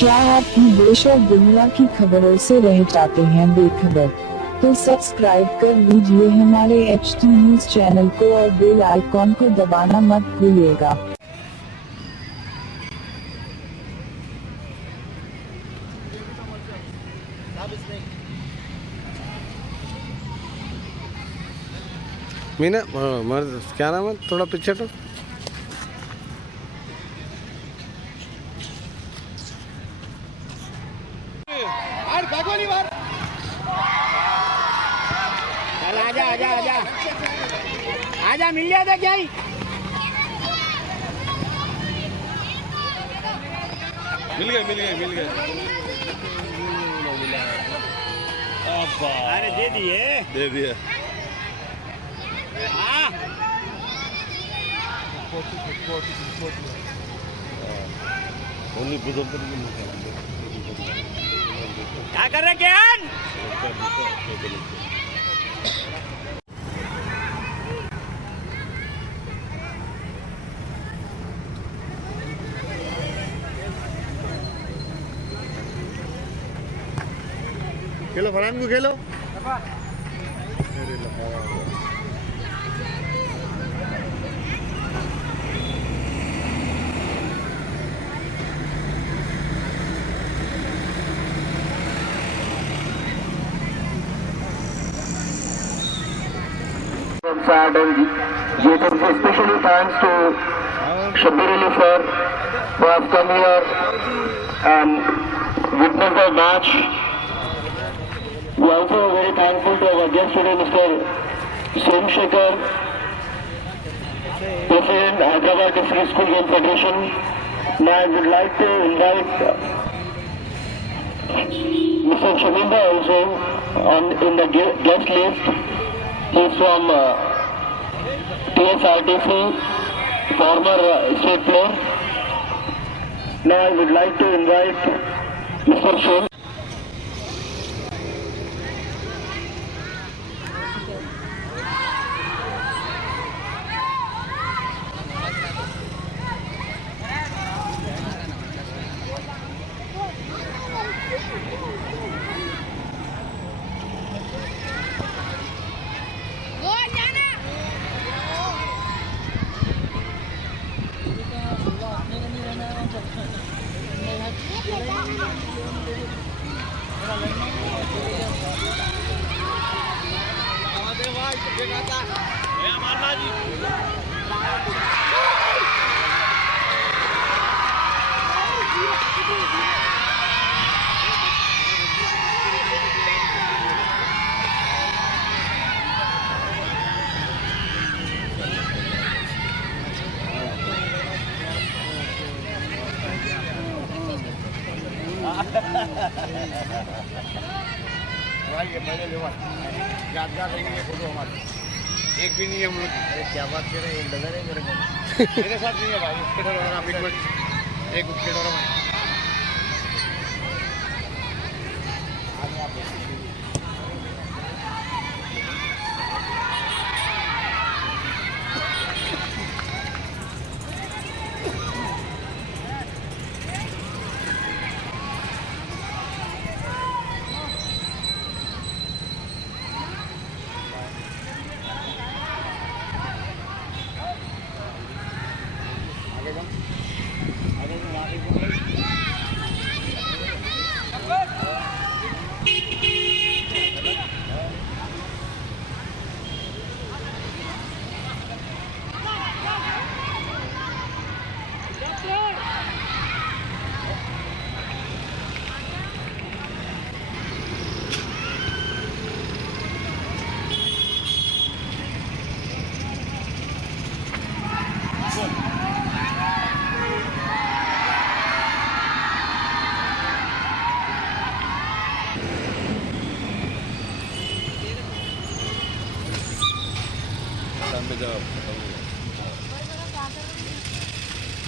क्या आप देश और दुनिया की खबरों से रह जाते हैं बेखबर? तो सब्सक्राइब कर लीजिए हमारे HT न्यूज चैनल को और बेल आइकॉन को दबाना मत भूलिएगा। मीना क्या नाम है, थोड़ा पीछे तो आजा आजा आजा आजा मिल जाता क्या ही मिल गए अरे दे दिए हाँ क्या कर रहे ज्ञान खेलो फरहान को Khelo. sad and yet especially thanks to Shabir Ali sir who have come here and witnessed the match. We are also very thankful to our guest today, Mr. Shem Shekhar, President Hyderabad District School Game Federation. Now I would like to invite Mr. Shaminda also in the guest list. He is from TSRTC, former state player. Now I would like to invite Mr. Shem. यादगार रहेंगे photo हमारे। एक भी नहीं है हम लोग। अरे क्या बात कर रहे हैं, डर है मेरे को। मेरे साथ नहीं है भाई, उसके डर होगा एक उसके डर होगा।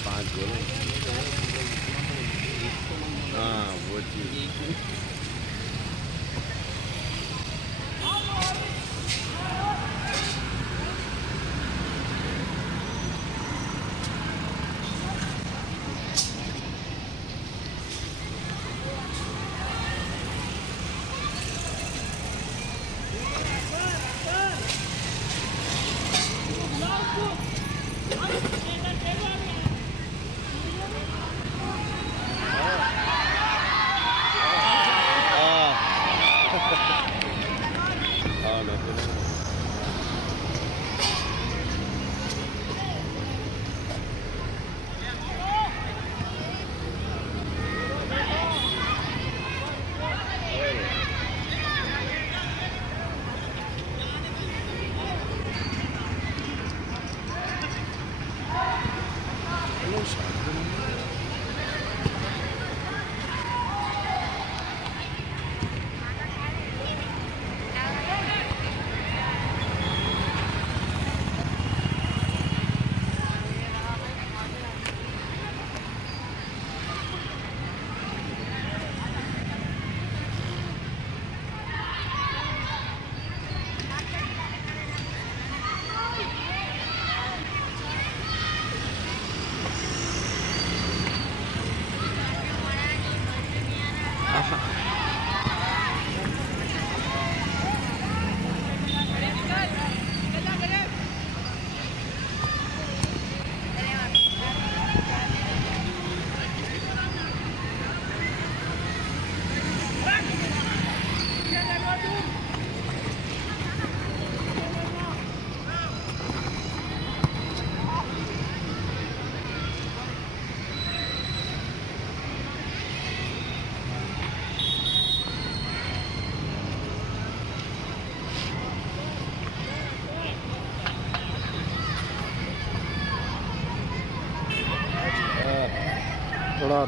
पाँच गोल। हाँ वो चीज़ थोड़ा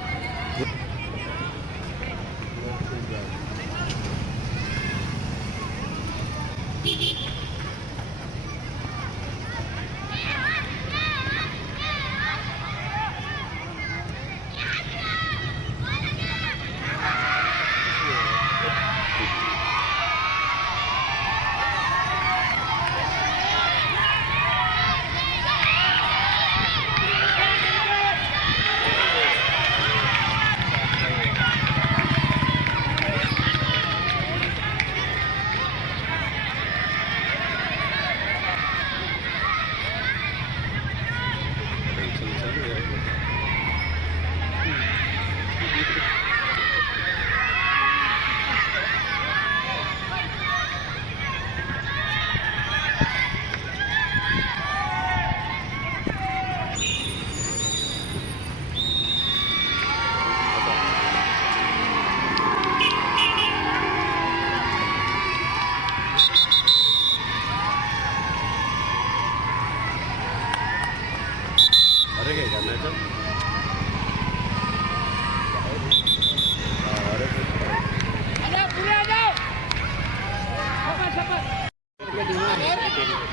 अरे क्या करना है चल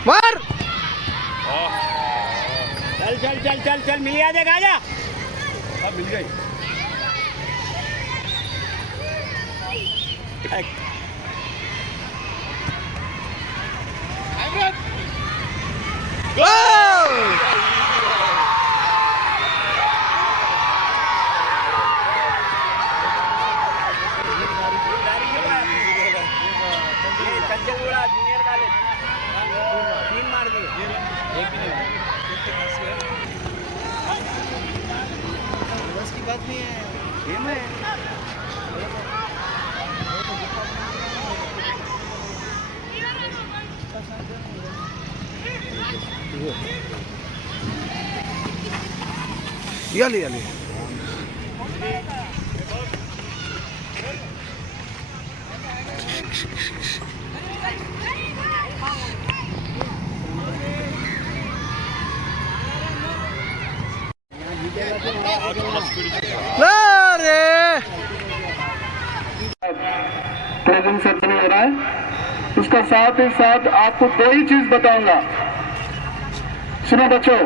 मार चल चल चल चल चल मिल गया देख आजा अब मिल गई जूनियर कॉलेज 3 मार दिए एक भी नहीं बस की बात नहीं है गेम है याली याली प्रेजेंट सेरेमनी हो रहा है। उसका साथ ही साथ आपको दो ही चीज बताऊंगा। सुनो बच्चों,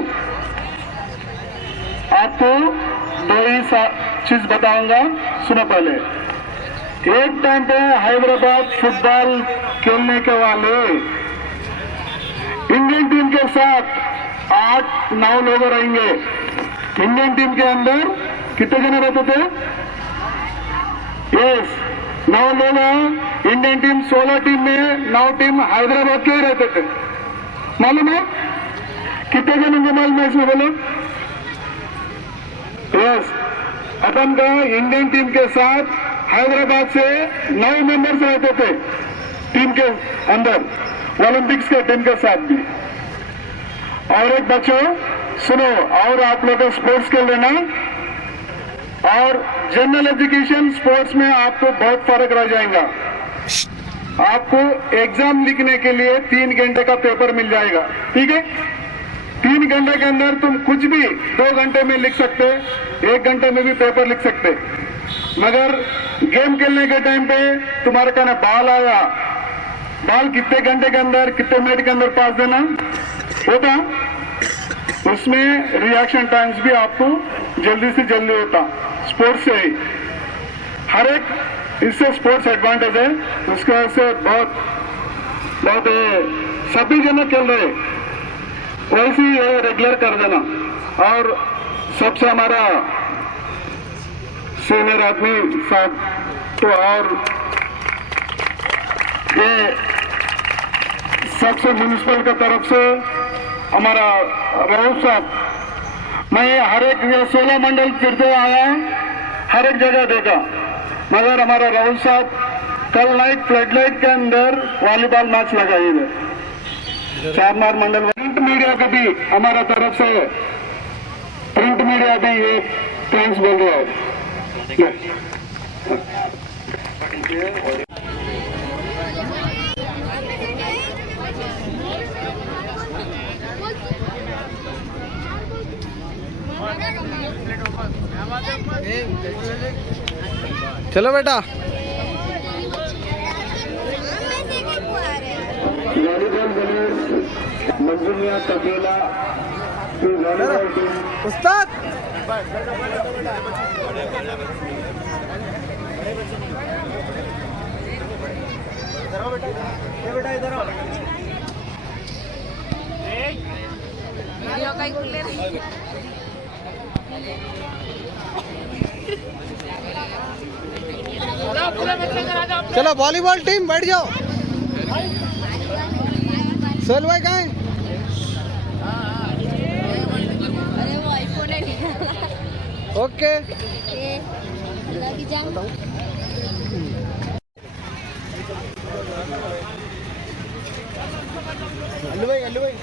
आपको दो ही चीज बताऊंगा। सुनो पहले, एक टाइम पे हैदराबाद फुटबॉल खेलने के वाले इंडियन टीम के साथ 8-9 लोग रहेंगे। इंडियन टीम के अंदर कितने जने रहते थे? यस, 9 लोग हैं। इंडियन टीम 16 टीम में 9 टीम हैदराबाद के ही रहते थे। मालूम है कितने जन होंगे? मालूम है इसमें बोलो। यस, अपन का इंडियन टीम के साथ हैदराबाद से 9 मेंबर्स रहते थे टीम के अंदर, ओलंपिक्स के टीम के साथ भी। और एक बच्चों सुनो, और आप लोग स्पोर्ट्स खेल लेना और जनरल एजुकेशन स्पोर्ट्स में आपको बहुत फर्क रह जाएगा। आपको एग्जाम लिखने के लिए 3 घंटे का पेपर मिल जाएगा, ठीक है? 3 घंटे के अंदर तुम कुछ भी 2 घंटे में लिख सकते, 1 घंटे में भी पेपर लिख सकते। मगर गेम खेलने के टाइम पे तुम्हारे कहना बॉल आया, बॉल कितने घंटे के अंदर, कितने मिनट के अंदर पास देना होता, उसमें रिएक्शन टाइम्स भी आपको जल्दी से जल्दी होता। स्पोर्ट्स से ही हर एक इससे स्पोर्ट्स एडवांटेज है। उसके वजह से बहुत सभी जने खेल रहे, वैसे ही रेगुलर कर देना। और सबसे हमारा सीनियर आदमी साहब तो और ये सबसे म्यूनिसिपल की तरफ से हमारा राहुल साहब, मैं हर एक 16 मंडल फिरते आया हूँ, हर एक जगह देखा, मगर हमारा राहुल साहब कल नाइट फ्लड लाइट के अंदर वॉलीबॉल मैच लगाई है चारमार मंडल। प्रिंट मीडिया को भी हमारा तरफ से, प्रिंट मीडिया भी ये थैंक्स बोल रहा है। चलो बेटा। वॉलीबॉल प्लेयर्स मंजूरिया तपेला वॉलीबॉल टीम उस्ताद चलो वॉलीबॉल टीम बैठ जाओ। सोहेल भाई कहाँ है? अरे वो आईफोन है ओके लगी जाऊं अल्लू भाई